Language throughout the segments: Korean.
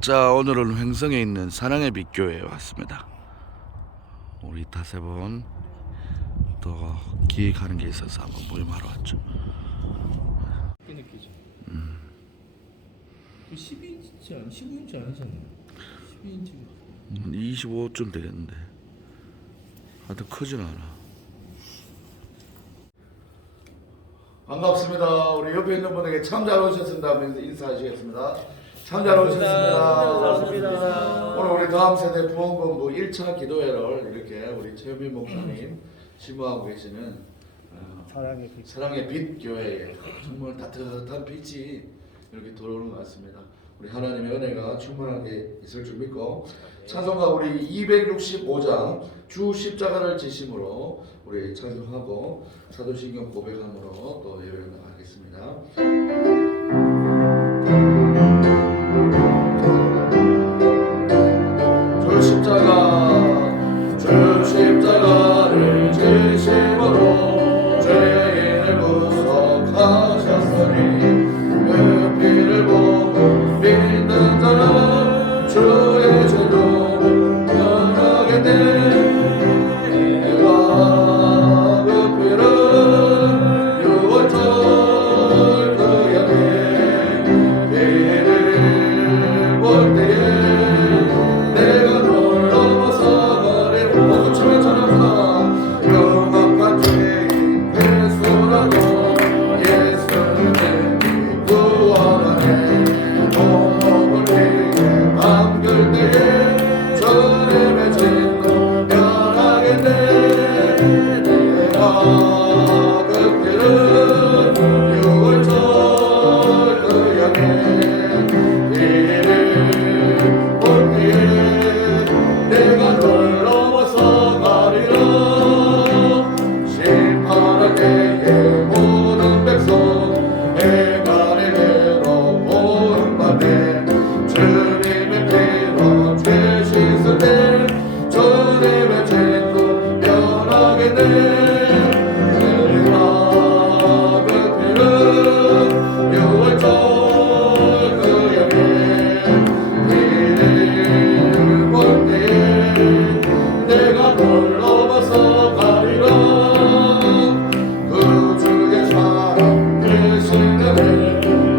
자, 오늘은 횡성에 있는 사랑의 빛 교회에 왔습니다. 우리 다세번 또 기획하는 게 있어서 한번 모임하러 왔죠. 그 느끼죠. 12인치 아니 15인치 아니잖아요. 12인치. 25쯤 되겠는데 하여튼 크진 않아. 반갑습니다. 우리 옆에 있는 분에게 참 잘 오셨습니다 하면서 인사하시겠습니다. 참 잘 오셨습니다. 반갑습니다. 오늘 우리 다음 세대 부흥본부 1차 기도회를 이렇게 우리 최현민 목사님 심부하고 계시는 사랑의 빛 교회에 정말 따뜻한 빛이 이렇게 들어오는 것 같습니다. 우리 하나님의 은혜가 충만하게 있을 줄 믿고 찬송가 우리 265장 주 십자가를 지심으로 우리 찬송하고 사도신경 고백함으로 또 예배를 나가겠습니다. 주 십자가를 지심으로 죄인을 구속하셨으니 그 피를 보고 믿는 자는 주의 죄를 면하게 되리라. 그 피를 유월절 그 양의 피를 볼 때에 내가 널 넘어서 가리 모두 치며 전하다 영악한 죄인 예수라고 예수님이 구원하네. 공목을 위해 담글 때에 주님의 진노 면하게 되리라. 그 피를 유월절 그 양의 피를 볼 때에 내가 널 넘어서 가리라. 심판할 때에 모든 백성 해간의 배로 보응받네. 주님의 피로 죄 씻을 때 주님의 진노 면하게 되리라. 그 피를 유월절 그 양의 피를 볼 때에 내가 널 넘어서 가리라. 그 주의 사랑 되시는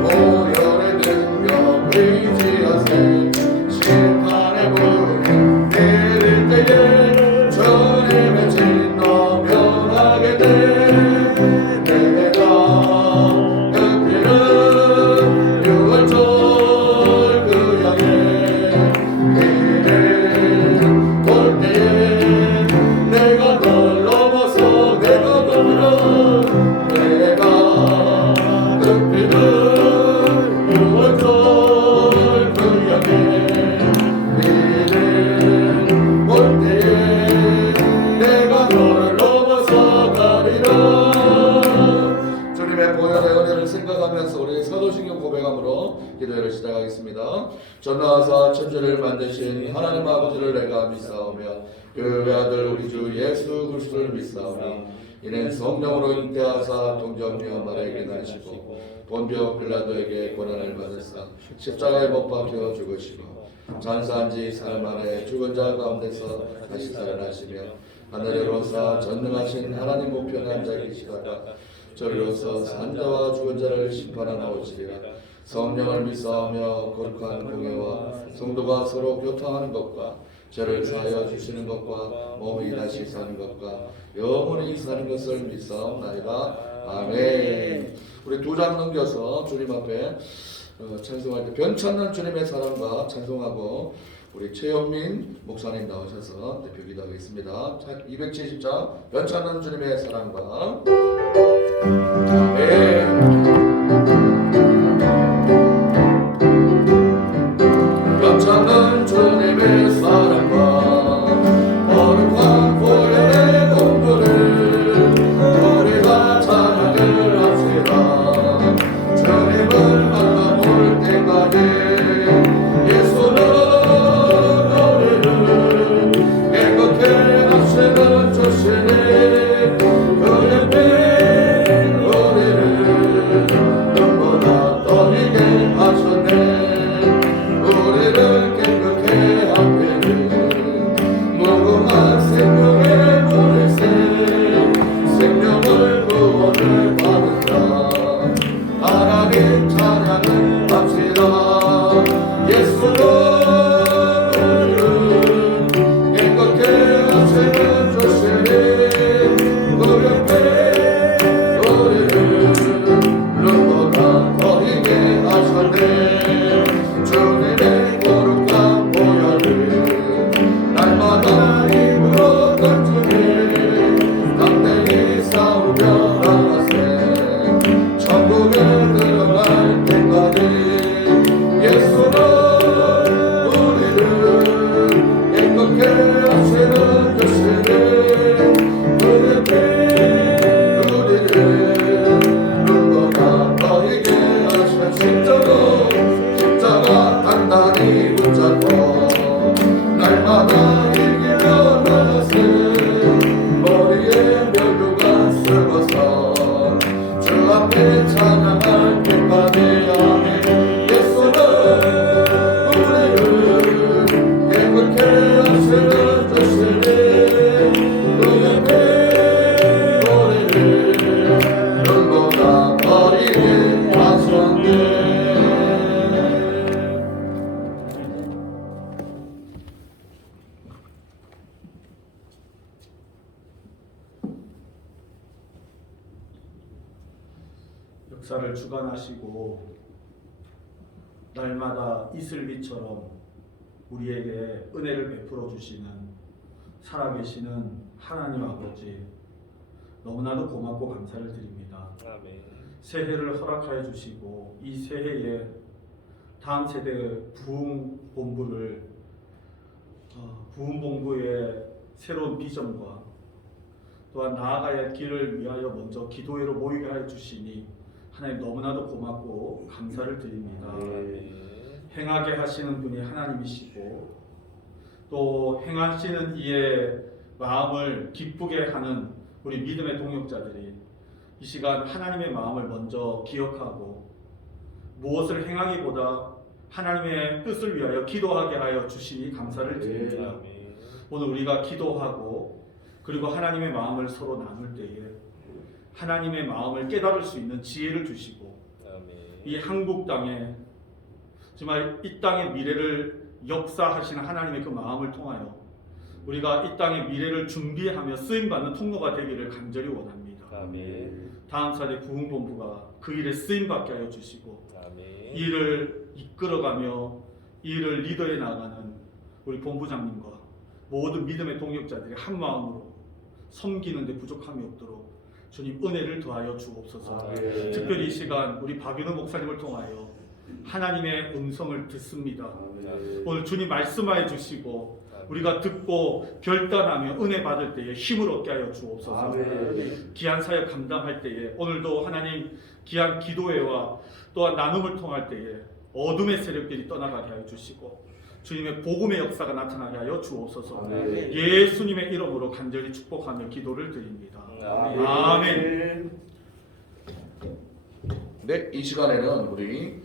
보혈의 능력 의지하세. 심판의 불이 내릴 때에 주님의 진노 면하게 돼. 내가 그 피를 유월절 그 양의 피를 볼 때에 내가 널 넘어서 내가 그 피를 유월절 그 양의 피를 볼 때에 내가 널 넘어서 가리라. 주님의 보혈의 은혜를 생각하면서 우리 사도신경 고백함으로 기도회를 시작하겠습니다. 전능하사 천지를 만드신 하나님 아버지를 내가 믿사오며 그 아들 우리 주 예수 그리스도를 믿사오니 이는 성령으로 잉태하사 동정녀 마리아에게 나시고 본디오 빌라도에게 고난을 받으사 십자가에 못 박혀 죽으시고 장사한 지 사흘 만에 죽은 자 가운데서 다시 살아나시며 하늘에 오르사 전능하신 하나님 우편에 앉아 계시다가 저리로서 산 자와 죽은 자를 심판하러 오시리라. 성령을 믿사오며 거룩한 공예와 성도가 서로 교통하는 것과 죄를 사하여 주시는 것과 몸이 다시 사는 것과 영원히 사는 것을 믿사옵나이다. 아멘. 우리 두 장 넘겨서 주님 앞에 찬송할 때 변찮는 주님의 사랑과 찬송하고 우리 최현민 목사님 나오셔서 대표 기도하겠습니다. 270장 변찮는 주님의 사랑과 변찮는 주님의 사랑과 거룩한 보혈의 공로를 우리가 찬양을 합시다. 주님을 만나 볼 때까지 예수는 우리를 행복해 하시는 주시니 그의 피 우리를 예수는 우리를 깨끗게 하시는 주시니 그 옆에 우리를 눈보다 더이게 하셨네. 주님의 거룩한 보혈을 날마다 입으로 던지니 담대히 싸우며 나가세. 천국에 들어갈 때까지 예수는 우리를 깨끗게 하시는 주시니 그 옆에 우리를 눈보다 더이게 하시는 십자가 단단히 붙잡고 날마다 이기며 나가세. 머리에 멸류관 쓰고서 주 앞에 찬양할 때까지 아멘. 예수는 우리를 깨끗게 하시는 주시니 그 옆에 우리를 눈보다 버리게 하셨네. 역사를 주관하시고 날마다 이슬비처럼 우리에게 은혜를 베풀어 주시는 살아계시는 하나님 아버지, 너무나도 고맙고 감사를 드립니다. 아멘. 새해를 허락하여 주시고 이 새해에 다음 세대의 부흥본부를 부흥본부의 새로운 비전과 또한 나아가야 할 길을 위하여 먼저 기도회로 모이게 하여 주시니 하나님 너무나도 고맙고 감사를 드립니다. 행하게 하시는 분이 하나님이시고 또 행하시는 이의 마음을 기쁘게 하는 우리 믿음의 동역자들이 이 시간 하나님의 마음을 먼저 기억하고 무엇을 행하기보다 하나님의 뜻을 위하여 기도하게 하여 주시니 감사를 드립니다. 오늘 우리가 기도하고 그리고 하나님의 마음을 서로 나눌 때에 하나님의 마음을 깨달을 수 있는 지혜를 주시고 이 한국 땅에 정말 이 땅의 미래를 역사하시는 하나님의 그 마음을 통하여 우리가 이 땅의 미래를 준비하며 쓰임받는 통로가 되기를 간절히 원합니다. 다음 사대 부흥본부가 그 일에 쓰임받게 하여 주시고 이 일을 이끌어가며 이 일을 리더해 나가는 우리 본부장님과 모든 믿음의 동역자들이 한 마음으로 섬기는 데 부족함이 없도록 주님 은혜를 더하여 주옵소서. 특별히 이 시간 우리 박윤호 목사님을 통하여 하나님의 음성을 듣습니다. 오늘 주님 말씀하여 주시고 우리가 듣고 결단하며 은혜 받을 때에 힘을 얻게 하여 주옵소서. 귀한 사역 감당할 때에 오늘도 하나님 귀한 기도회와 또한 나눔을 통할 때에 어둠의 세력들이 떠나가게 하여 주시고 주님의 복음의 역사가 나타나게 하여 주옵소서. 예수님의 이름으로 간절히 축복하며 기도를 드립니다. 아멘. 네, 이 시간에는 우리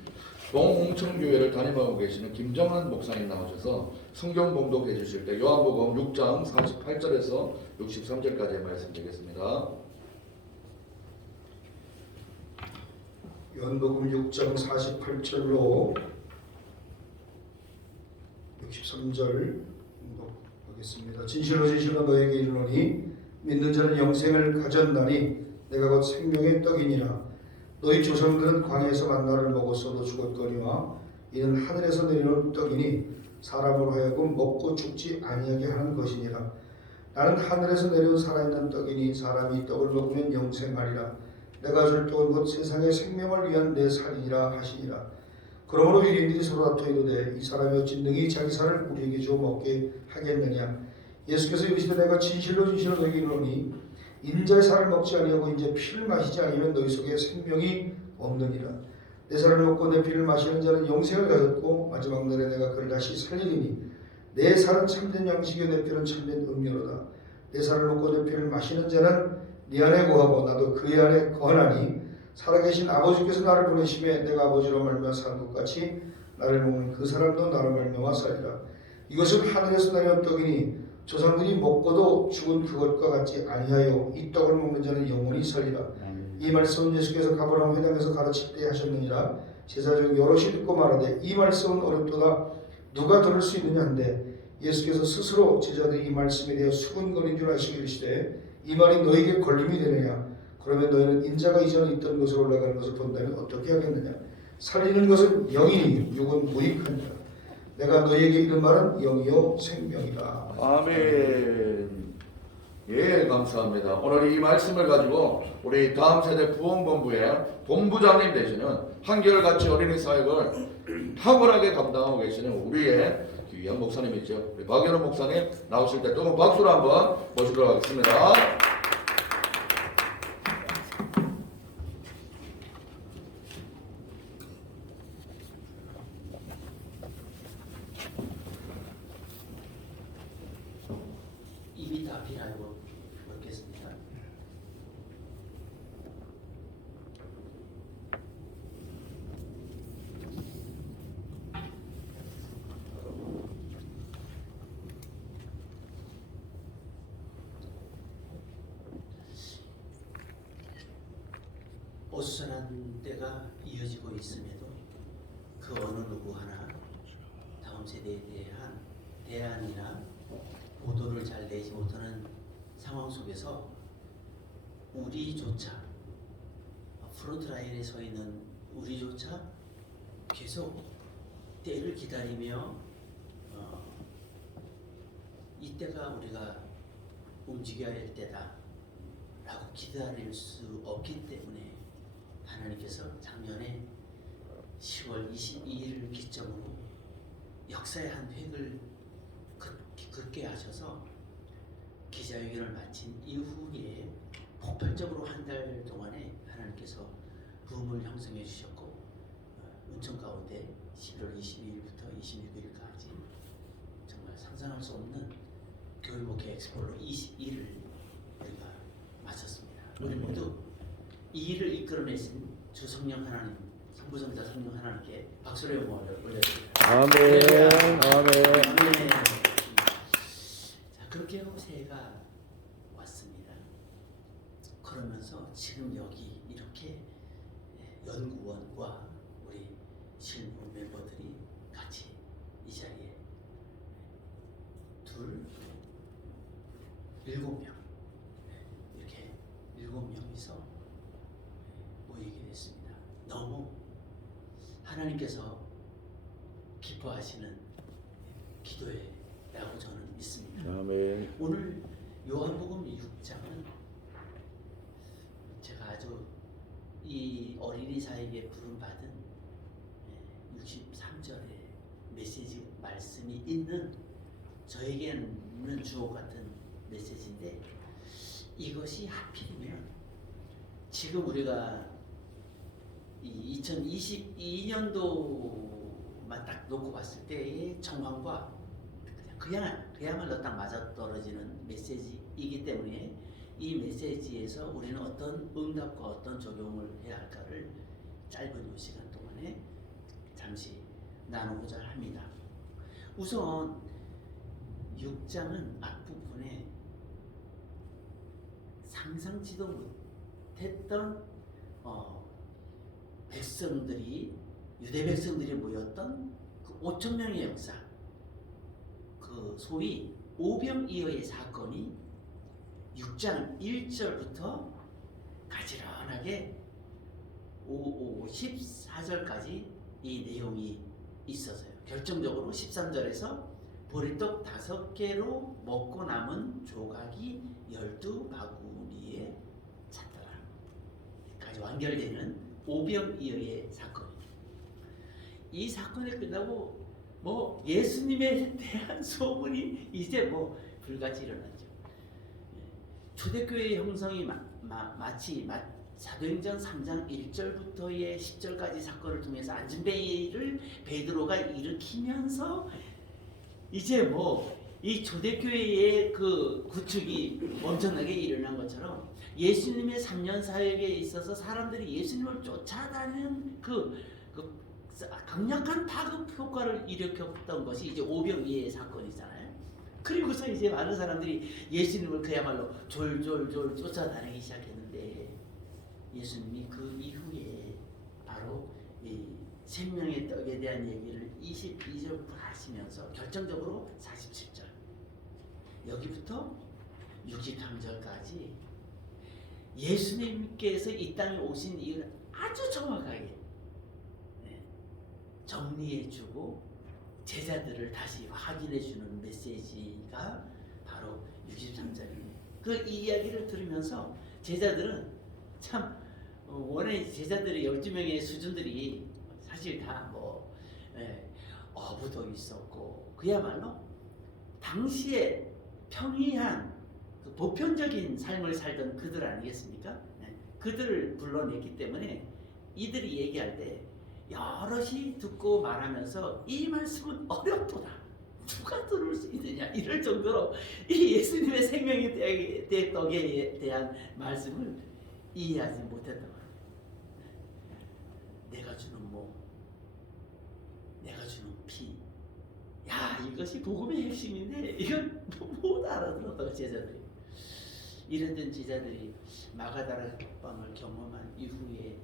동홍천교회를 담임하고 계시는 김정한 목사님 나오셔서 성경 봉독해 주실 때 요한복음 6장 48절에서 63절까지의 말씀 드리겠습니다. 요한복음 6장 48절로 63절 하겠습니다. 진실로 진실로 너에게 이르노니 믿는 자는 영생을 가졌나니 내가 곧 생명의 떡이니라. 너희 조상들은 광야에서 만나를 먹었어도 죽었거니와 이는 하늘에서 내려온 떡이니 사람으로 하여금 먹고 죽지 아니하게 하는 것이니라. 나는 하늘에서 내려온 살아있는 떡이니 사람이 이 떡을 먹으면 영생하리라. 내가 줄 떡은 곧 세상의 생명을 위한 내 살이니라 하시니라. 그러므로 유대인들이 서로 다투이르되 이 사람이 어찌 능히 자기 살을 우리에게 주어 먹게 하겠느냐. 예수께서 이르시되 내가 진실로 진실로 너희에게 이르노니 인자의 살을 먹지 아니하고 인자의 피를 마시지 아니하면 너희 속에 생명이 없느니라. 내 살을 먹고 내 피를 마시는 자는 영생을 가졌고 마지막 날에 내가 그를 다시 살리리니 내 살은 참된 양식이요 내 피는 참된 음료로다. 내 살을 먹고 내 피를 마시는 자는 네 안에 거하고 나도 그의 안에 거하나니 살아계신 아버지께서 나를 보내심에 내가 아버지로 말미암아 사는 것 같이 나를 먹는 그 사람도 나로 말미암아 살리라. 이것은 하늘에서 내려온 떡이니 조상들이 먹고도 죽은 그것과 같지 아니하여 이 떡을 먹는 자는 영원히 살리라. 이 말씀은 예수께서 가버나움 회당에서 가르칠 때 하셨느니라. 제자 중 여럿이 듣고 말하되 이 말씀은 어렵도다 누가 들을 수 있느냐 한데 예수께서 스스로 제자들이 이 말씀에 대하여 수군거린 줄 아시고 이르시되 이 말이 너에게 걸림이 되느냐 그러면 너희는 인자가 이전에 있던 곳으로 올라가는 것을 본다면 어떻게 하겠느냐 살리는 것은 영이니 육은 무익하니라 내가 너희에게 이른 말은 영이요 생명이라. 아멘. 예, 감사합니다. 오늘 이 말씀을 가지고 우리 다음 세대 부흥본부의 본부장님 되시는 한결같이 어린이 사역을 탁월하게 감당하고 계시는 우리의 귀한 목사님이죠. 우리 박연호 목사님 나오실 때 뜨거운 박수로 한번 모시도록 하겠습니다. 입이 다 비라고 먹겠습니다. 어수선한 때가 이어지고 있음에도 그 어느 누구 하나 다음 세대에 대한 대안이나 보도를 잘 내지 못하는 상황 속에서 우리조차 프론트라인에 서 있는 우리조차 계속 때를 기다리며 이때가 우리가 움직여야 할 때다 라고 기다릴 수 없기 때문에 하나님께서 작년에 10월 22일을 기점으로 역사의 한 획을 긋게 하셔서 기자회견을 마친 이후에 폭발적으로 한 달 동안에 하나님께서 부흥을 형성해 주셨고 은총 가운데 11월 22일부터 26일까지 정말 상상할 수 없는 교회 목회 엑스포를 21을 우리가 마쳤습니다. 우리 모두 이 일을 이끌어내신 주 성령 하나님, 성부성자 성령 하나님께 박수를 올려드립니다. 아멘. 자, 그렇게 하고 새해가 왔습니다. 그러면서 지금 여기 이렇게 연구원과 우리 실무 멤버들이 같이 이 자리에 7명 이렇게 7명이서 모이게 됐습니다. 너무 하나님께서 기뻐하시는 기도회라고 저는 믿습니다. 아멘. 오늘 요한복음 6장은 제가 아주 이 어린이 사에게 부름받은 63절의 메시지 말씀이 있는 저에게는 주옥 같은 메시지인데 이것이 하필이면 지금 우리가 이 2022년도만 딱 놓고 봤을 때의 정황과 그야말로 딱 맞아떨어지는 메시지이기 때문에 이 메시지에서 우리는 어떤 응답과 어떤 적용을 해야 할까를 짧은 이 시간 동안에 잠시 나누고자 합니다. 우선 6장은 앞부분에 상상치도 못했던 백성들이 유대 백성들이 모였던 그 5천 명의 역사, 그 소위 오병이어의 사건이 6장 1절부터 가지런하게 14절까지 이 내용이 있어서요. 결정적으로 13절에서 보리떡 5개로 먹고 남은 조각이 12바구니에 찼더라. 까지 완결되는 오병이어의 사건입니다. 이 사건이 끝나고 뭐 예수님에 대한 소문이 이제 뭐 불같이 일어났죠. 초대교회의 형성이 마치 사도행전 3장 1절부터의 10절까지 사건을 통해서 안진뱅이를 베드로가 일으키면서 이제 뭐 이 초대교회의 그 구축이 엄청나게 일어난 것처럼 예수님의 3년 사역에 있어서 사람들이 예수님을 쫓아다니는 그 강력한 파급 효과를 일으켰던 것이 이제 오병이어의 사건이잖아요. 그리고서 이제 많은 사람들이 예수님을 그야말로 졸졸졸 쫓아다니기 시작했는데 예수님이 그 이후에 바로 이 생명의 떡에 대한 얘기를 22절부터 하시면서 결정적으로 47절 여기부터 63절까지 예수님께서 이 땅에 오신 이유를 아주 정확하게 정리해주고 제자들을 다시 확인해주는 메시지가 바로 63절입니다. 그 이야기를 들으면서 제자들은 참 원래 제자들의 12명의 수준들이 사실 다 뭐 어부도 있었고 그야말로 당시에 평이한 그 보편적인 삶을 살던 그들 아니겠습니까? 그들을 불러냈기 때문에 이들이 얘기할 때 여럿이 듣고 말하면서 이 말씀은 어렵도다. 누가 들을 수 있느냐 이럴 정도로 이 예수님의 생명의 떡에 대한 말씀을 이해하지 못했단 말이에요. 내가 주는 몸, 내가 주는 피. 야, 이것이 복음의 핵심인데 이건 못 알아들었다고 제자들이. 이런 제자들이 마가다라 떡방을 경험한 이후에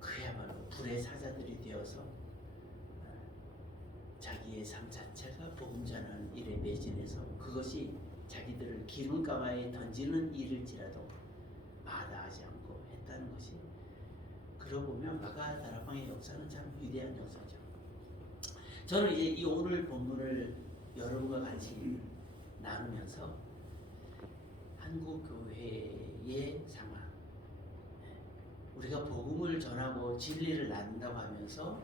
그야말로 불의 사자들이 되어서 자기의 삶 자체가 복음 전하는 일에 매진해서 그것이 자기들을 기름가마에 던지는 일일지라도 마다하지 않고 했다는 것이, 그러고 보면 마가다락방의 역사는 참 위대한 역사죠. 저는 이제 이 오늘 본문을 여러분과 같이 나누면서 한국 교회의 상황, 우리가 복음을 전하고 진리를 나눈다고 하면서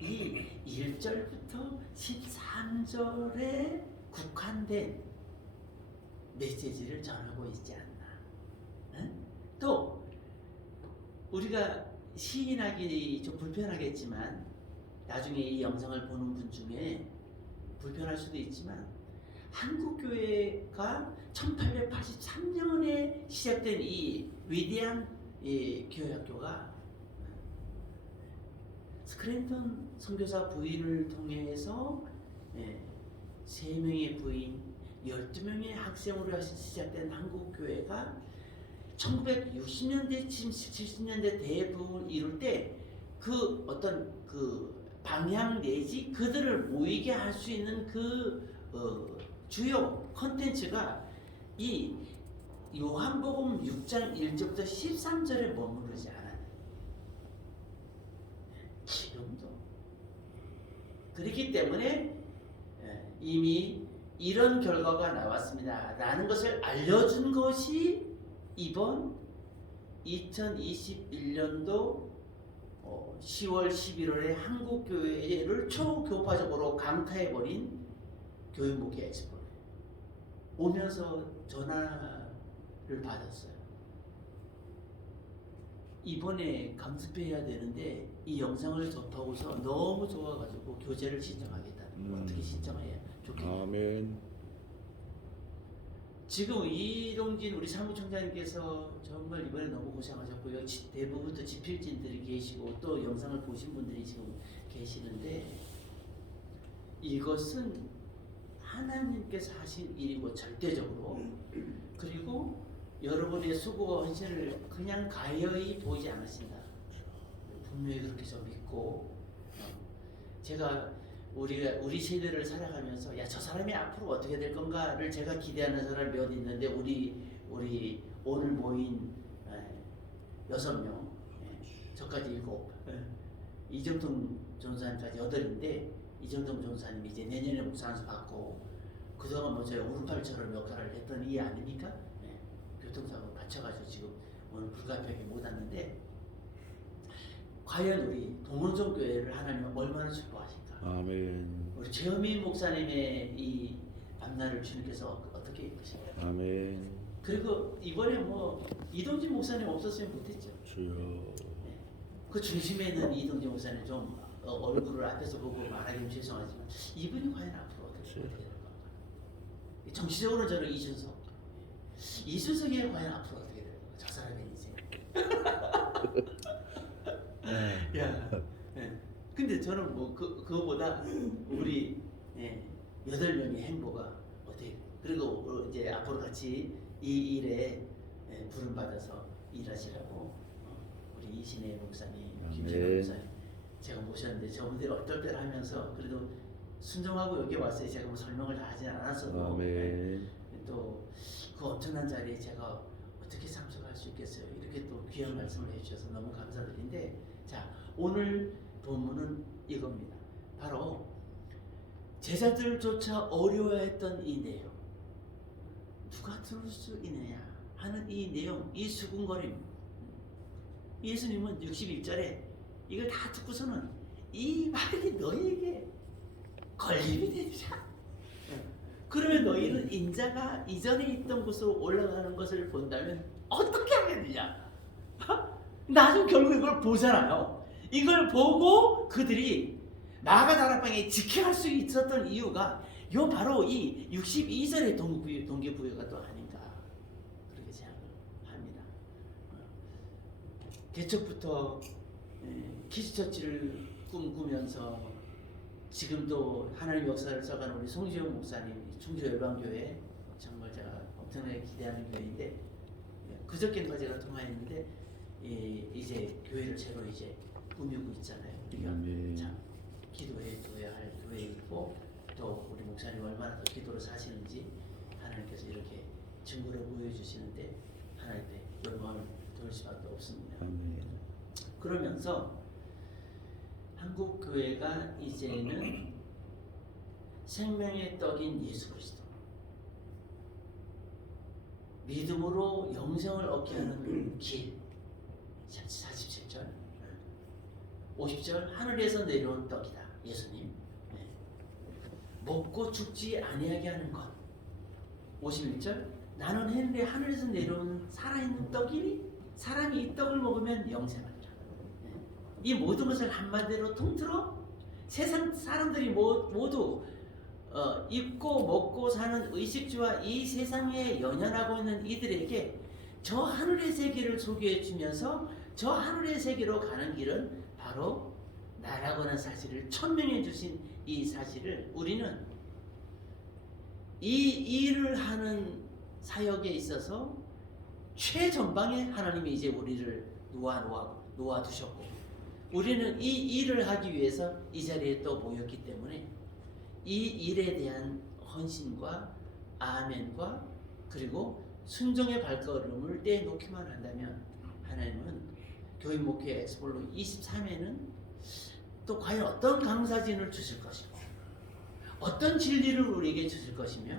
이 1절부터 13절에 국한된 메시지를 전하고 있지 않나. 또 우리가 시인하기 좀 불편하겠지만 나중에 이 영상을 보는 분 중에 불편할 수도 있지만 한국교회가 1883년에 시작된 이 위대한 교회학교가 스크랜턴 선교사 부인을 통해서 3명의 부인, 12명의 학생으로 시작된 한국교회가 1960년대, 70년대 대부분 이룰 때 그 어떤 그 방향 내지 그들을 모이게 할 수 있는 그 주요 컨텐츠가 이 요한복음 6장 1절부터 13절에 머무르지 않아요. 지금도. 그렇기 때문에 이미 이런 결과가 나왔습니다 라는 것을 알려준 것이 이번 2021년도 10월 11월에 한국교회를 초교파적으로 강타해버린 교육목회 엑스포예요. 오면서 전화를 받았어요. 이번에 감습해야 되는데 이 영상을 접하고서 너무 좋아가지고 교재를 신청하겠다는. 어떻게 신청해야 좋겠냐. 아멘. 지금 이동진 우리 사무총장님께서 정말 이번에 너무 고생하셨고요. 대부분 또 집필진들이 계시고 또 영상을 보신 분들이 지금 계시는데 이것은 하나님께서 하신 일이고 절대적으로, 그리고 여러분의 수고와 헌신을 그냥 가여이 보지 않으신다. 분명히 그렇게 좀 믿고, 제가 우리 세대를 살아가면서 야, 저 사람이 앞으로 어떻게 될 건가를 제가 기대하는 사람이 몇 있는데 우리 오늘 모인 6명, 저까지 7, 이정동 전사님까지 8인데 이정동 전사님이 이제 내년에 목사한수 받고 그동안 뭐 제가 오른팔처럼 역할을 했던 이 아닙니까? 교통사고 다쳐가지고 지금 오늘 불가피하게 못 왔는데, 과연 우리 동원정 교회를 하나님 얼마나 축복하실까? 아멘. 우리 최현민 목사님의 이 밤날을 주님께서 어떻게 이끄실까? 아멘. 그리고 이번에 뭐 이동진 목사님 없었으면 못했죠. 주여. 그 중심에는 이동진 목사님 좀 얼굴을 앞에서 보고 말하기는 죄송하지만 이분이 과연 앞으로 어떻게 될 건가? 정치적으로는 저는 이준석이 과연 앞으로 어떻게 될 건가? 저 사람의 인생. 야, 근데 저는 뭐 그거보다 우리 8명의 행보가 어떻게, 그리고 이제 앞으로 같이 이 일에 부름 받아서 일하시라고 우리 이신혜 목사님, 김재현 목사님 제가 모셨는데 저분들이 얼떨떨 하면서 그래도 순종하고 여기 왔어요. 제가 뭐 설명을 다 하진 않았어도 또 그 엄청난 자리에 제가 어떻게 참석할 수 있겠어요. 이렇게 또 귀한 말씀을 해주셔서 너무 감사드린데, 자, 오늘 본문은 이겁니다. 바로 제자들조차 어려워했던 이 내용, 누가 들을 수 있느냐 하는 이 내용, 이 수군거림. 예수님은 61절에 이걸 다 듣고서는 이 말이 너희에게 걸림이 되리라. 그러면 너희는 인자가 이전에 있던 곳으로 올라가는 것을 본다면 어떻게 하겠느냐? 나중 결국 이걸 보잖아요. 이걸 보고 그들이 나아가 다락방에 지켜갈 수 있었던 이유가 요 바로 이 62절의 동기부여가 또 아닌가 그렇게 생각을 합니다. 개척부터 키즈처치를 꿈꾸면서 지금도 하나님 역사를 써가는 우리 송지영 목사님 충주열방교회 정말 제가 엄청나게 기대하는 교회인데, 그저께인가 제가 통화했는데 이제 교회를 새로 이제 꾸미고 있잖아요. 우리가 참 기도해 줘야 할 교회이고, 또 우리 목사님 얼마나 더 기도로 사시는지 하나님께서 이렇게 증거를 보여주시는데 하나님께 영광을 돌릴 수밖에 없습니다. 그러면서 한국 교회가 이제는 생명의 떡인 예수 그리스도, 믿음으로 영생을 얻게 하는 길, 47절, 50절, 하늘에서 내려온 떡이다. 예수님. 먹고 죽지 아니하게 하는 것. 51절, 나는 하늘에서 내려온 살아있는 떡이니 사람이 이 떡을 먹으면 영생하리라. 이 모든 것을 한마디로 통틀어 세상 사람들이 모두 입고 먹고 사는 의식주와 이 세상에 연연하고 있는 이들에게 저 하늘의 세계를 소개해 주면서 저 하늘의 세계로 가는 길은 바로 나라고 하는 사실을 천명해 주신 이 사실을 우리는 이 일을 하는 사역에 있어서 최전방에 하나님이 이제 우리를 놓아두셨고, 우리는 이 일을 하기 위해서 이 자리에 또 모였기 때문에 이 일에 대한 헌신과 아멘과 그리고 순종의 발걸음을 떼놓기만 한다면 하나님은 교회 목회 엑스폴로 23회는 또 과연 어떤 강사진을 주실 것이고 어떤 진리를 우리에게 주실 것이며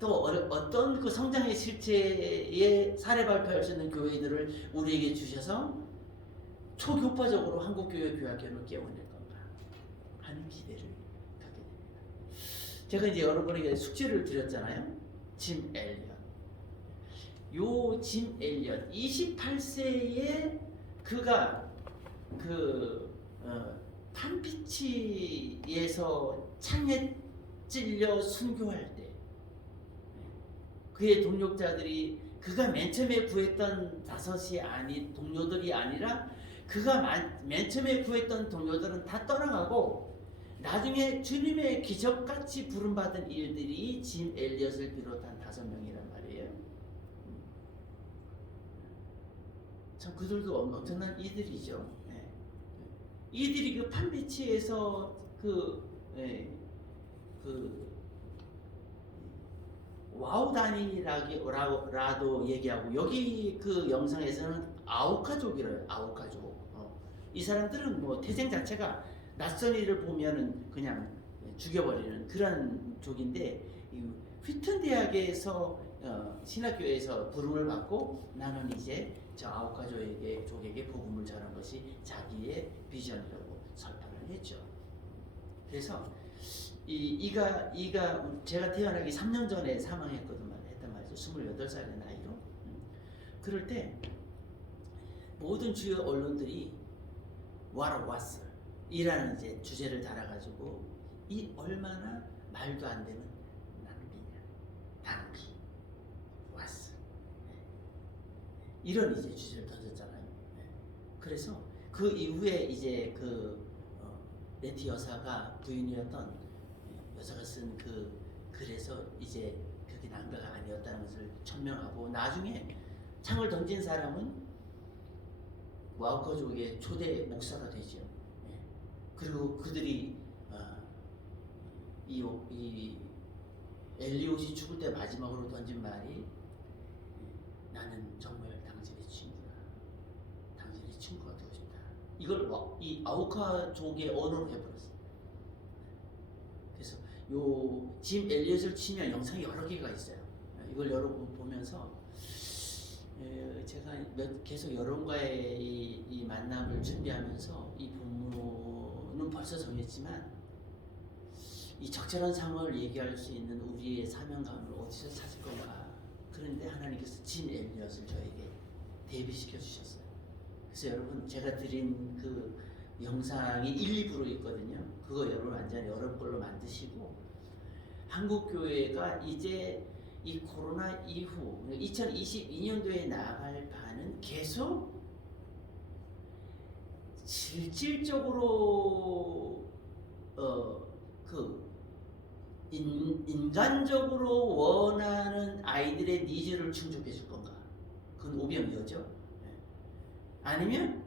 또 어떤 그 성장의 실체의 사례 발표할 수 있는 교회들을 우리에게 주셔서 초교파적으로 한국교회 교학교를 깨워낼 건가 하는 기대를 갖게 됩니다. 제가 이제 여러분에게 숙제를 드렸잖아요. 짐 엘리엇. 요 짐 엘리엇 28세에 그가 탄피치에서 창에 찔려 순교할 때 그의 동력자들이 그가 맨 처음에 구했던 동료들이 아니라 그가 맨 처음에 구했던 동료들은 다 떠나가고 나중에 주님의 기적같이 부름받은 일들이 짐 엘리엇을 비롯한 5명이란 말이에요. 참 그들도 엄청난 이들이죠. 이들이 그 판비치에서 와우다니라도 얘기하고, 여기 그 영상에서는 아우카족이래요. 아우카족. 이 사람들은 뭐 태생 자체가 낯선 일을 보면은 그냥 죽여버리는 그런 족인데, 휘튼 대학에서 신학교에서 부름을 받고 나는 이제 저 아우카족에게 복음을 전한 것이 자기의 비전이라고 설명을 했죠. 그래서 이가 제가 태어나기 3년 전에 사망했거든요. 했단 말이죠. 28살의 나이로. 그럴 때 모든 주요 언론들이 What a wasser 이라는 이제 주제를 달아가지고 이 얼마나 말도 안 되는 낭비, wasser 이런 이제 주제를 던졌잖아요. 그래서 그 이후에 이제 레티 여사가 부인이었던 여자가 쓴 그 글에서 이제 그게 낭비가 아니었다는 것을 천명하고, 나중에 창을 던진 사람은 와우커족의 초대 목사가 되죠. 그리고 그들이 이 엘리옷이 죽을 때 마지막으로 던진 말이 나는 정말 당신의 친구다. 당신의 친구가 되고 싶다. 이걸 이 아우카족의 언어로 해버렸어요. 그래서 요 짐 엘리엇을 치면 영상이 여러 개가 있어요. 이걸 여러분 보면서 제가 계속 여러분과의 이 만남을 준비하면서 이 본문은 벌써 정했지만 이 적절한 상황을 얘기할 수 있는 우리의 사명감을 어디서 찾을 건가. 그런데 하나님께서 짐 엘리엇을 저에게 대비시켜 주셨어요. 그래서 여러분 제가 드린 그 영상이 1, 2부로 있거든요. 그거 여러분 완전히 여러분 걸로 만드시고 한국교회가 이제 이 코로나 이후 2022년도에 나아갈 바는 계속 실질적으로 인간적으로 원하는 아이들의 니즈를 충족해 줄 건가? 그건 오병이어죠. 아니면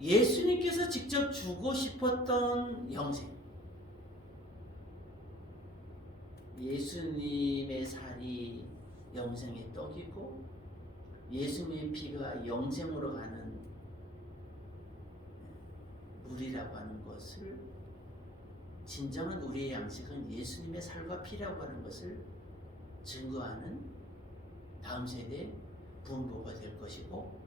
예수님께서 직접 주고 싶었던 영생, 예수님의 살이 영생의 떡이고 예수님의 피가 영생으로 가는 물이라고 하는 것을, 진정한 우리의 양식은 예수님의 살과 피라고 하는 것을 증거하는 다음 세대 부흥부가 될 것이고,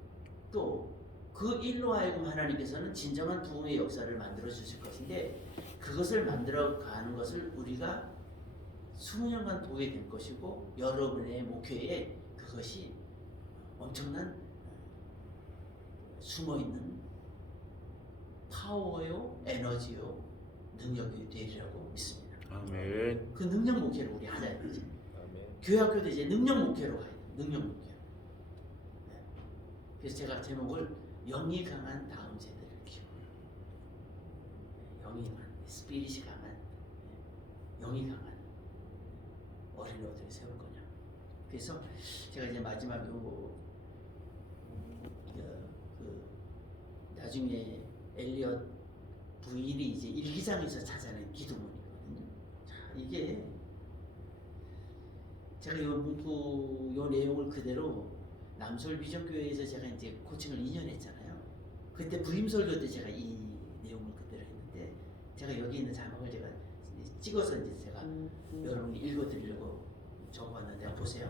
또 그 일로 하여금 하나님께서는 진정한 부흥의 역사를 만들어 주실 것인데, 그것을 만들어 가는 것을 우리가 수년간 보게 될 것이고, 여러분의 목회에 그것이 엄청난 숨어있는 파워요, 에너지요, 능력이 되리라고 믿습니다. 아멘. 그 능력 목회를 우리 하자 이거지. 아멘. 교회 학교도 이제 능력 목회로 가야 돼. 능력 목회. 네. 그래서 제가 제목을 영이 강한 다음 세대를 키우는, 영이 강한, 스피릿이 강한, 영이 강한 어린이 어떻게 세울 거냐. 그래서 제가 이제 마지막으로 나중에 엘리엇 부인이 이제 일기장에서 찾아낸 기도문이거든요. 자, 이게 제가 요 문구 요 내용을 그대로 남서울 비전교회에서 제가 이제 코칭을 2년 했잖아요. 그때 부임설교 때 제가 이 내용을 그대로 했는데, 제가 여기 있는 자막을 제가 찍어서 이제 제가 여러분이 읽어드리려고 적어봤는데 보세요.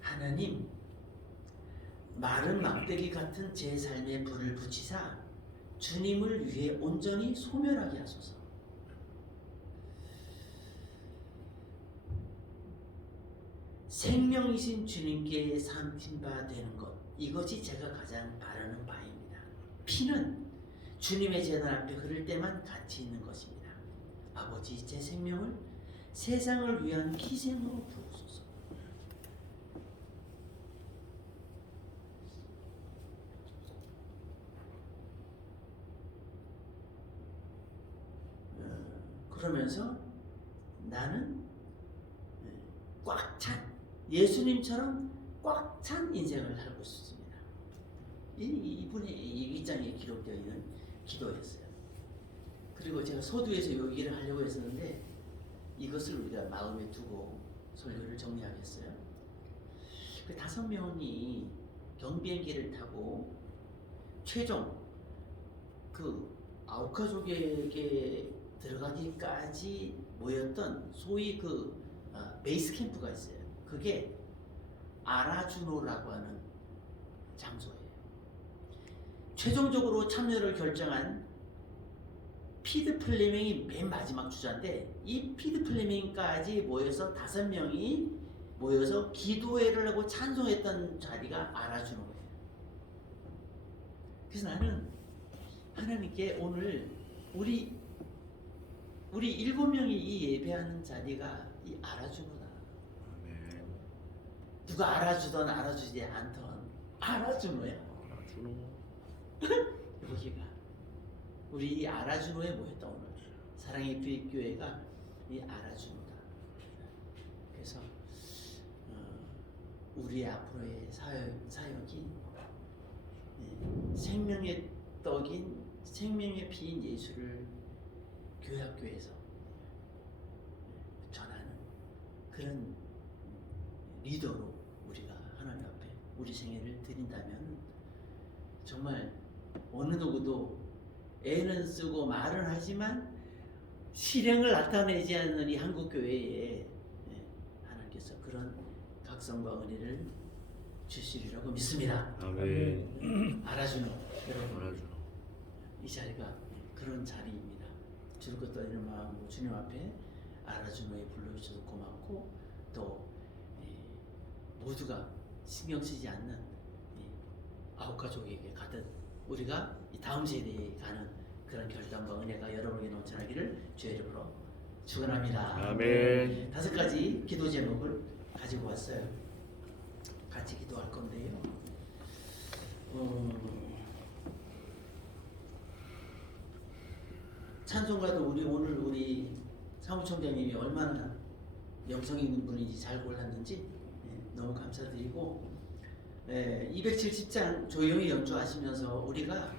하나님, 마른 막대기 같은 제 삶에 불을 붙이사 주님을 위해 온전히 소멸하게 하소서. 생명이신 주님께 삼킨 바 되는 것, 이것이 제가 가장 바라는 바입니다. 피는 주님의 제단 앞에 흐를 때만 가치 있는 것입니다. 아버지, 제 생명을 세상을 위한 희생으로 부으소서. 그러면서 나는 꽉 찬, 예수님처럼 꽉 찬 인생을 살고 싶습니다. 이분의 일기장에 기록되어 있는 기도였어요. 그리고 제가 서두에서 이 얘기를 하려고 했었는데, 이것을 우리가 마음에 두고 설교를 정리하겠어요. 그 5명이 경비행기를 타고 최종 그 아우카족에게 들어가기까지 모였던 소위 그 베이스 캠프가 있어요. 그게 아라주노라고 하는 장소예요. 최종적으로 참여를 결정한 피드 플레밍이 맨 마지막 주자인데, 이 피드 플레밍까지 모여서 5명이 모여서 기도회를 하고 찬송했던 자리가 아라주노예요. 그래서 나는 하나님께 오늘 우리 7명이 이 예배하는 자리가 이 아라주노다. 아멘. 누가 알아주던 알아주지 않던 아라주노야. 아라주노. 여기가 우리 이 아라주노에 모였다. 오늘 사랑의 부익교회가 이 아라주노다. 그래서 우리의 앞으로의 사역이 생명의 떡인 생명의 피인 예수를 교회학교에서 전하는 그런 리더로 우리가 하나님 앞에 우리 생애를 드린다면 정말 어느 누구도 애는 쓰고 말은 하지만 실행을 나타내지 않는 이 한국교회에 하나님께서 그런 각성과 은혜를 주시리라고 믿습니다. 아멘. 알아주는 여러분, 알아주노. 이 자리가 그런 자리입니다. 줄곧 떠있는 마음으로 주님 앞에 알아주노에 불러주셔서 고맙고 또 모두가 신경 쓰지 않는 아홉 가족에게 가듯 우리가 이 다음 세대에 가는 그런 결단과 은혜가 여러분에게 넘쳐나기를 주의 이름으로 축원합니다. 아멘. 5가지 기도 제목을 가지고 왔어요. 같이 기도할 건데요. 찬송가도 오늘 우리 사무총장님이 얼마나 영성 있는 분인지 잘 골랐는지 너무 감사드리고 270장 조용히 연주하시면서 우리가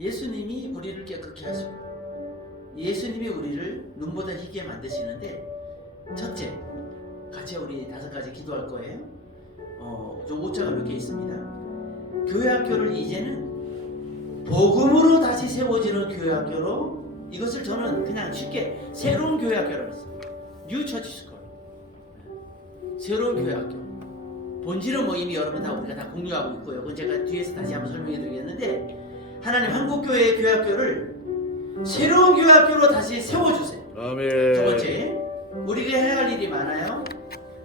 예수님이 우리를 깨끗게 하시고 예수님이 우리를 눈보다 희게 만드시는데 첫째, 같이 우리 5가지 기도할 거예요. 좀 오자가 몇 개 있습니다. 교회학교를 이제는 복음으로 다시 세워지는 교회학교로, 이것을 저는 그냥 쉽게 새로운 교회학교라고 했어요. 뉴 처치 스쿨, 새로운 교회학교. 본질은 뭐 이미 여러분 다 우리가 다 공유하고 있고요. 그건 제가 뒤에서 다시 한번 설명해 드리겠는데, 하나님 한국교회의 교회학교를 새로운 교회학교로 다시 세워주세요. 아멘. 두 번째, 우리가 해야 할 일이 많아요.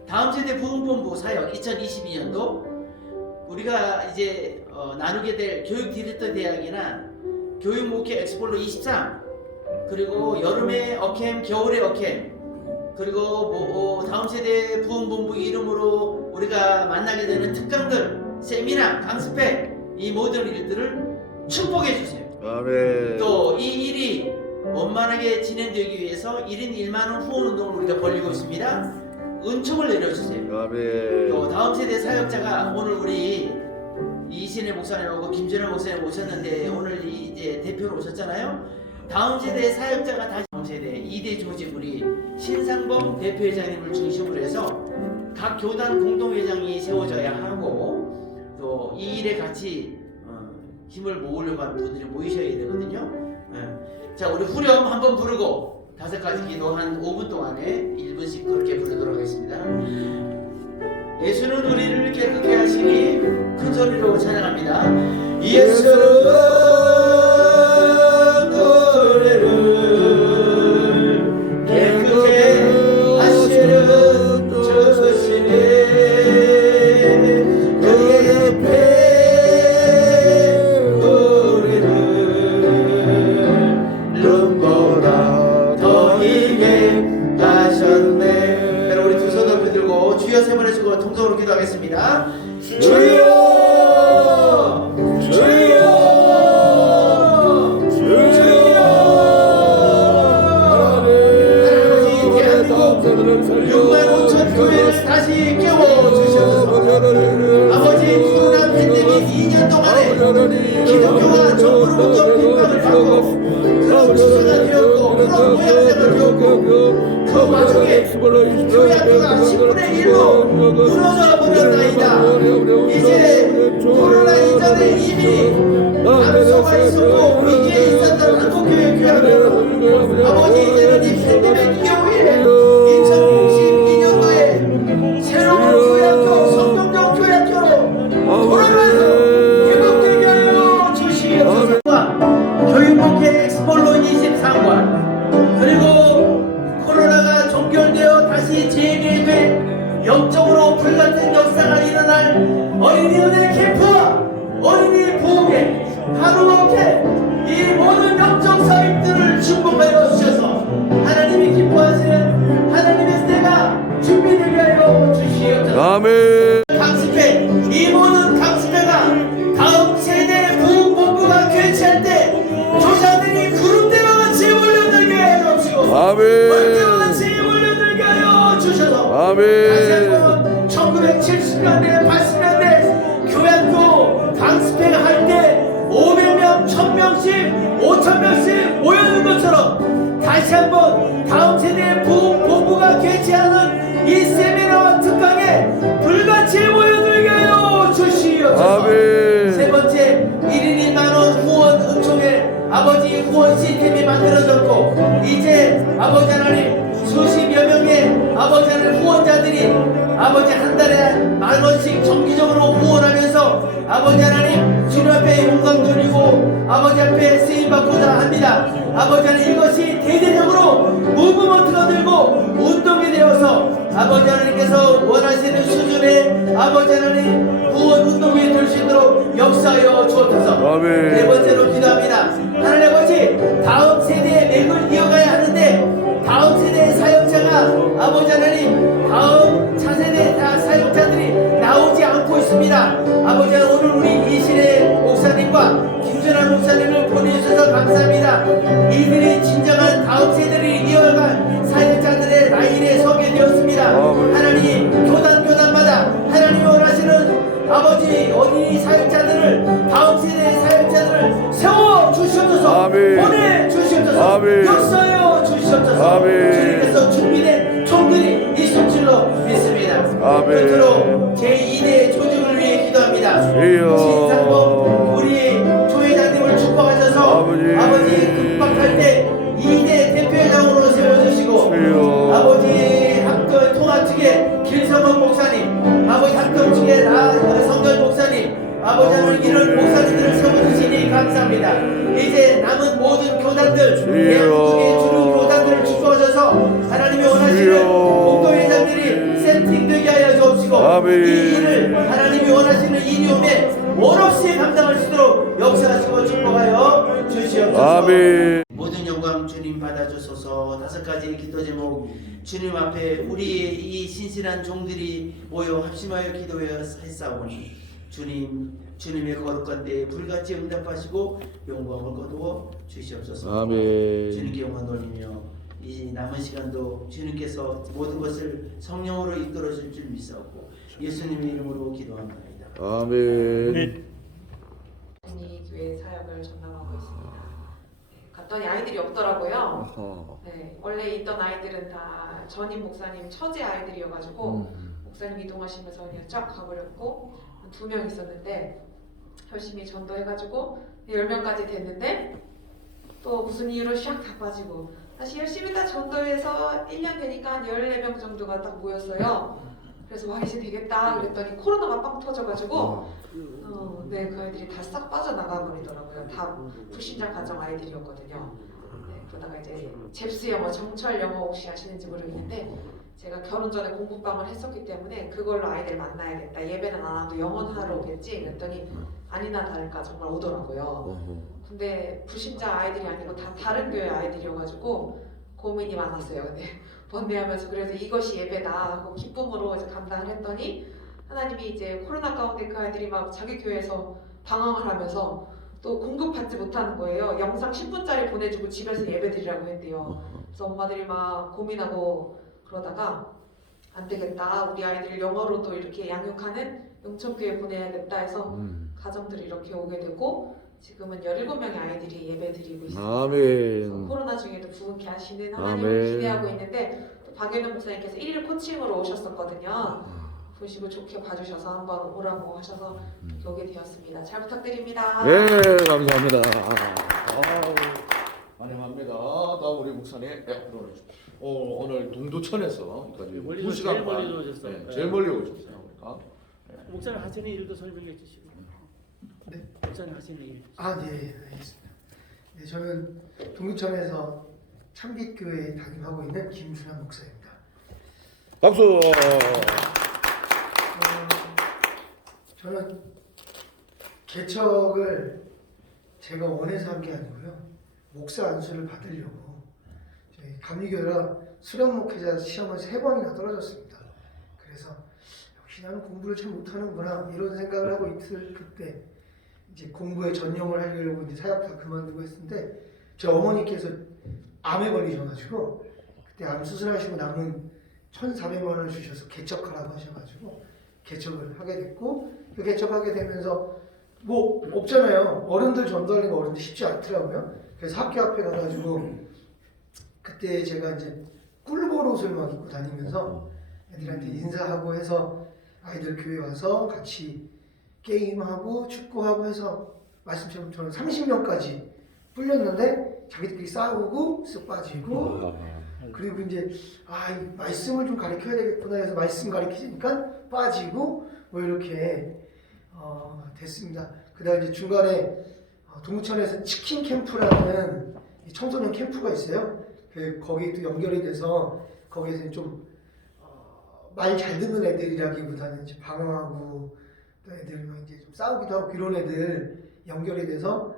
다음 세대 부흥본부 사역 2022년도 우리가 이제 나누게 될 교육 디렉터 대학이나 교육 목회 엑스폴로 23, 그리고 여름에 어캠, 겨울에 어캠, 그리고 다음 세대 부흥본부 이름으로 우리가 만나게 되는 특강들, 세미나, 강습회, 이 모든 일들을 축복해 주세요. 아멘. 또 이 일이 원만하게 진행되기 위해서 1인 1만원 후원 운동을 우리가 벌이고 있습니다. 은총을 내려주세요. 아멘. 또 다음 세대 사역자가 오늘 우리 이신혜 목사님하고 김준호 목사님 오셨는데 오늘 이제 대표로 오셨잖아요. 다음 세대 사역자가 다시 다음 세대 2대 조직 우리 신상범 대표회장님을 중심으로 해서 각 교단 공동회장이 세워져야 하고 또 이 일에 같이 힘을 모으려고 하는 분들이 모이셔야 되거든요. 자, 우리 후렴 한번 부르고 5가지 기도 한 5분 동안에 1분씩 그렇게 부르도록 하겠습니다. 예수는 우리를 깨끗게 하시니 큰 소리로 찬양합니다. 예수는 우리를 깨끗게 하시는 주시니 그의 옆에 우리를 눈보다 더 희게 하셨네. 여러분 우리 두 손 높이 들고 주여 세 번 해주고 통성으로 기도하겠습니다. 주여 주여 주여 아버지 대한민국 6만 5천 교회를 다시 깨워주셔서 아버지 코로나 팬데믹 2년 동안에 기독교가 정부로 어떤 핍박을 받고 그런 추세가 되었고 그런 모양새가 되었고 그 와중에 교회학교가 10분의 1로 무너져 버렸나이다. 이제 코로나 이전에 이미 감소가 있었고 위기에 있었던 한국교회 교회학교 아버지 이제는 이 팬데믹 이후에 2022년도에 새로운 교회학교 성경적 교회학교로 돌아가서 회복되게 하여 주시옵소서. 교육목회 엑스폴로 23관 그리고 코로나가 종결되어 다시 재개된 영적으로 불같은 역사가 일어날 어린이 은혜 캠프와 어린이 보호회 하루목회 이 모든 영적 사역들을 축복하여 주셔서 하나님이 기뻐하시는 하나님의 때가 준비되게 하여 주시옵소서. 아멘. 강습회 이 모든 강습회가 다음 세대 부흥본부가 개최할 때 조사들이 구름대와 같이 몰려들게 하여 주시고 아멘. 벌대와 같이 몰려들게 하여 주셔서 아멘. 다시 한번 1970년대 80년대 교회학교 강습회가 할 때 500명 1000명씩 5천 명씩 모여있는 것처럼 다시 한번 다음 세대의 공부가 개치 않은 이 세미나와 특강에 불같이 모여들게 하여 주시옵소서. 아멘. 세 번째, 1인 1만원 후원 은총회 아버지 후원 시스템이 만들어졌고, 이제 아버지 하나님 수십여 명의 아버지 하나님 후원자들이 아버지 한 달에 10,000원씩 정기적으로 후원하면서 아버지 하나님 주님 앞에 영광 돌리고 아버지 앞에 쓰임받고자 합니다. 아버지 하나님 이것이 대대적으로 무브먼트가 들고 운동이 되어서 아버지 하나님께서 원하시는 수준의 아버지 하나님 후원 운동이 될 수 있도록 역사하여 주옵소서. 아멘. 네 번째로 기도합니다. 하나님 아버지, 다음 세대의 맥을 이어가야 하는데 다음 세대의 사역자가 아버지 하나님 다음 차세대 사역자들이 나오지 않고 있습니다. 아버지 하나님, 오늘 우리 이신의 목사님과 김준환 목사님을 보내주셔서 감사합니다. 이들이 진정한 다음 세대를 이어갈 사역자들의 라인에 서게 되었습니다. 하나님, 교단마다 하나님이 원하시는 아버지 어린이 사역자들을 다음 세대의 사역자들을 세워 주시옵소서. 아멘. 보내 주시옵소서. 아멘. 역사하여 주시옵소서. 아멘. 주님께서 준비된 총들이 있을 줄로 믿습니다. 아멘. 끝으로 제2대 조직을 위해 기도합니다. 주여. 신상범 우리 조회장님을 축복하셔서 아버지. 급박할 때 2대 대표회장으로 세워주시고, 주여. 아버지 학교 통합 측에 길성원 목사님, 아버지 학교 측에 성결 목사님, 아버지 하나님 이런 목사님들을 세워주시니 감사합니다. 이제 남은 모든 교단들, 대한민국의 주류 교단들을 축복하셔서 하나님이 원하시는 주여. 공동회장들이 세팅되게 하여 주옵시고, 아멘. 이 일을 하나님이 원하시는 이니움에 원없이 감당할 수 있도록 역사하시고 축복하여 주시옵소서. 아멘. 모든 영광 주님 받아주소서. 5가지 기도 제목 주님 앞에 우리의 이 신실한 종들이 모여 합심하여 기도하여 했사오니 주님의 거룩한 때에 불같이 응답하시고 영광을 거두어 주시옵소서. 아멘. 주님께 영광 돌리며 이 남은 시간도 주님께서 모든 것을 성령으로 이끌어 줄 줄 믿사옵고 예수님의 이름으로 기도합니다. 아멘. 이 교회 사역을 전담하고 있습니다. 갔더니 아이들이 없더라고요. 어허. 네, 원래 있던 아이들은 다 전임 목사님 처제 아이들이어가지고 목사님 이동하시면서 그냥 쫙 가버렸고, 2명 있었는데 열심히 전도해가지고 10명까지 됐는데 또 무슨 이유로 샥 다 빠지고 다시 열심히 다 전도해서 1년 되니까 한 14명 정도가 딱 모였어요. 그래서 와 이제 되겠다 그랬더니 코로나가 빵 터져가지고 네, 그 아이들이 다 싹 빠져나가 버리더라고요. 다 불신자 가정 아이들이었거든요. 네, 그러다가 이제 잽스 영어, 정철 영어 혹시 아시는지 모르겠는데 제가 결혼 전에 공부방을 했었기 때문에 그걸로 아이들 만나야겠다. 예배는 안 와도 영어하러 오겠지. 그랬더니 아니나 다를까 정말 오더라고요. 근데 불신자 아이들이 아니고 다 다른 교회 아이들이어가지고 고민이 많았어요. 근데 번뇌하면서 그래서 이것이 예배다 하고 기쁨으로 이제 감당을 했더니 하나님이 이제 코로나 가운데 그 아이들이 막 자기 교회에서 방황을 하면서 또 공급받지 못하는 거예요. 영상 10분짜리 보내주고 집에서 예배드리라고 했대요. 그래서 엄마들이 막 고민하고 그러다가 안 되겠다. 우리 아이들 영어로도 이렇게 양육하는 영천교회 보내야겠다 해서 가정들이 이렇게 오게 되고 지금은 17명의 아이들이 예배드리고 있습니다. 아멘. 코로나 중에도 부흥케 하시는 하나님을 아멘. 기대하고 있는데 또 박연현 목사님께서 1일 코칭으로 오셨었거든요. 보시고 좋게 봐주셔서 한번 오라고 하셔서 이렇게 오게 되었습니다. 잘 부탁드립니다. 네, 감사합니다. 환영합니다. 다음 우리 목사님. 네, 오늘 동두천에서 제일 2시간 멀리 오셨어요. 네, 제일 멀리 오셨어요. 그러니까. 목사님 하시는 일도 설명해 주시고. 네. 목사님 하시는 일. 네, 알겠습니다. 네, 저는 동두천에서 참빛교회에 담임하고 있는 김준환 목사입니다. 박수. 저는 개척을 제가 원해서 한 게 아니고요. 목사 안수를 받으려고 저희 감리교회라 수련 목회자 시험을 3번이나 떨어졌습니다. 그래서 역시 나는 공부를 참 못하는구나 이런 생각을 하고 있을 그때 이제 공부에 전념을 하려고 이제 사역 다 그만두고 했는데 제 어머니께서 암에 걸리셔가지고 그때 암 수술하시고 남은 1,400만 원을 주셔서 개척하라고 하셔가지고 개척을 하게 됐고 그 개척하게 되면서 뭐 없잖아요. 어른들 전도하는 거 어른들 쉽지 않더라고요. 그래서 학교 앞에 가가지고 그때 제가 이제 꿀벌 옷을 막 입고 다니면서 애들한테 인사하고 해서 아이들 교회 와서 같이 게임하고 축구하고 해서 말씀처럼 저는 30명까지 불렸는데 자기들끼리 싸우고 쓱 빠지고 그리고 이제 이 말씀을 좀 가르쳐야 되겠구나 해서 말씀 가르치니까 빠지고 뭐 이렇게 됐습니다. 그다음 이제 중간에 동구천에서 치킨 캠프라는 청소년 캠프가 있어요. 거기 또 연결이 돼서 거기에서 좀 말 잘 듣는 애들이라기보다는 이제 방황하고 또 애들 막 이제 좀 싸우기도 하고 그런 애들 연결이 돼서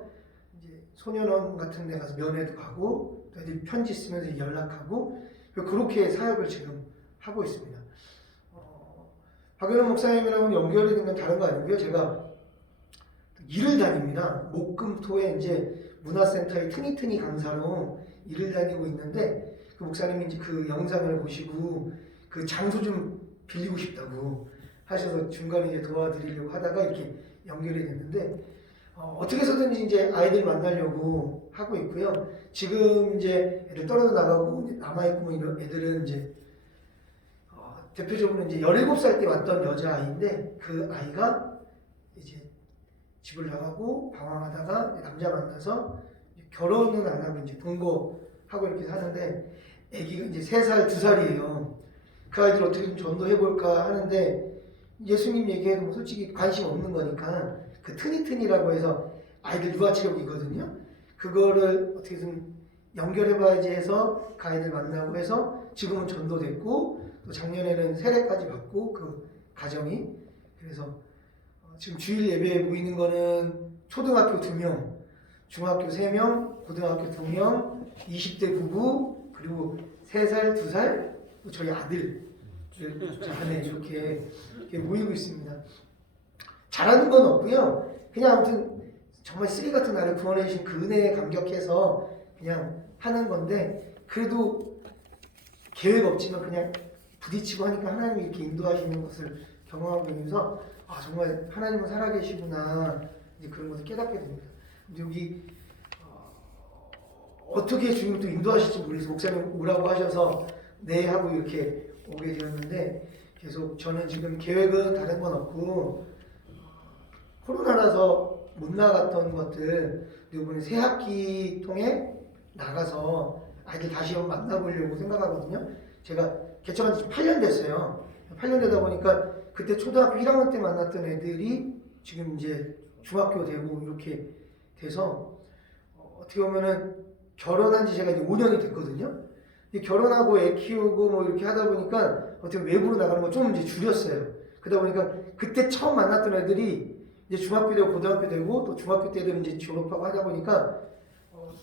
이제 소년원 같은 데 가서 면회도 가고 또 애들 편지 쓰면서 연락하고 그렇게 사역을 지금 하고 있습니다. 박연원 목사님이랑은 연결이 된 건 다른 거 아니고요. 제가 일을 다닙니다. 목금토에 이제 문화센터의 트니트니 강사로 일을 다니고 있는데 그 목사님이 이제 그 영상을 보시고 그 장소 좀 빌리고 싶다고 하셔서 중간에 이제 도와드리려고 하다가 이렇게 연결이 됐는데 어떻게 해서든지 이제 아이들 만나려고 하고 있고요. 지금 이제 애들 떨어져 나가고 남아있고 뭐 이런 애들은 이제 대표적으로 이제 17살 때 왔던 여자아이인데 그 아이가 이제 집을 나가고 방황하다가 남자 만나서 결혼은 안 하고 이제 동거하고 이렇게 사는데 아기가 이제 3살, 2살이에요. 그 아이들 어떻게 좀 전도해볼까 하는데 예수님 얘기해도 뭐 솔직히 관심 없는 거니까 그 트니트니라고 해서 아이들 유아체육이거든요. 그거를 어떻게 좀 연결해봐야지 해서 그 아이들 만나고 해서 지금은 전도됐고 또 작년에는 세례까지 받고 그 가정이 그래서 지금 주일 예배에 모이는 거는 초등학교 2명, 중학교 3명, 고등학교 2명, 20대 부부 그리고 3살, 2살 또 저희 아들 자네 이렇게 모이고 있습니다. 잘하는 건 없고요. 그냥 아무튼 정말 쓰리 같은 나를 구원해 주신 그 은혜에 감격해서 그냥 하는 건데 그래도 계획 없지만 그냥 부딪히고 하니까 하나님이 이렇게 인도하시는 것을 경험하고 있면서 정말 하나님은 살아계시구나 이제 그런 것을 깨닫게 됩니다. 근데 여기 어떻게 주님 또 인도하실지 모르겠어요. 목사님 오라고 하셔서 네 하고 이렇게 오게 되었는데 계속 저는 지금 계획은 다른 건 없고 코로나라서 못 나갔던 것들 이번에 새 학기 통해 나가서 아이들 다시 한번 만나보려고 생각하거든요. 제가 개척한 지 8년 됐어요. 8년 되다 보니까 그때 초등학교 1학년 때 만났던 애들이 지금 이제 중학교 되고 이렇게 돼서 어떻게 보면은 결혼한 지 제가 이제 5년이 됐거든요. 결혼하고 애 키우고 뭐 이렇게 하다 보니까 어떻게 외부로 나가는 거 좀 이제 줄였어요. 그러다 보니까 그때 처음 만났던 애들이 이제 중학교 되고 고등학교 되고 또 중학교 때는 이제 졸업하고 하다 보니까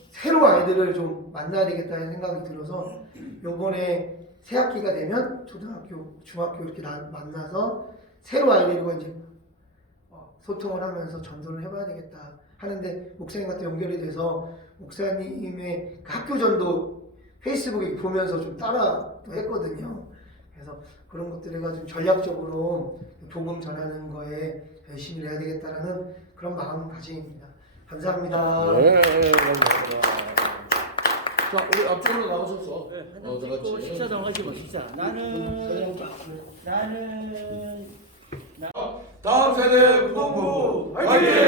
새로 아이들을 좀 만나야 되겠다는 생각이 들어서 요번에 새 학기가 되면 초등학교, 중학교 이렇게 만나서 새로 아이들과 이제 소통을 하면서 전도를 해봐야 되겠다 하는데 목사님과 연결이 돼서 목사님의 그 학교 전도 페이스북에 보면서 좀 따라도 했거든요. 그래서 그런 것들 해가지고 전략적으로 복음 전하는 거에 열심히 해야 되겠다라는 그런 마음가짐입니다. 감사합니다. 네, 감사합니다. 자, 우리 앞쪽으로 나오셔서 사진 다 찍고 같이. 식사 정하시고 식사. 나는 다음 세대 무공부 화이팅!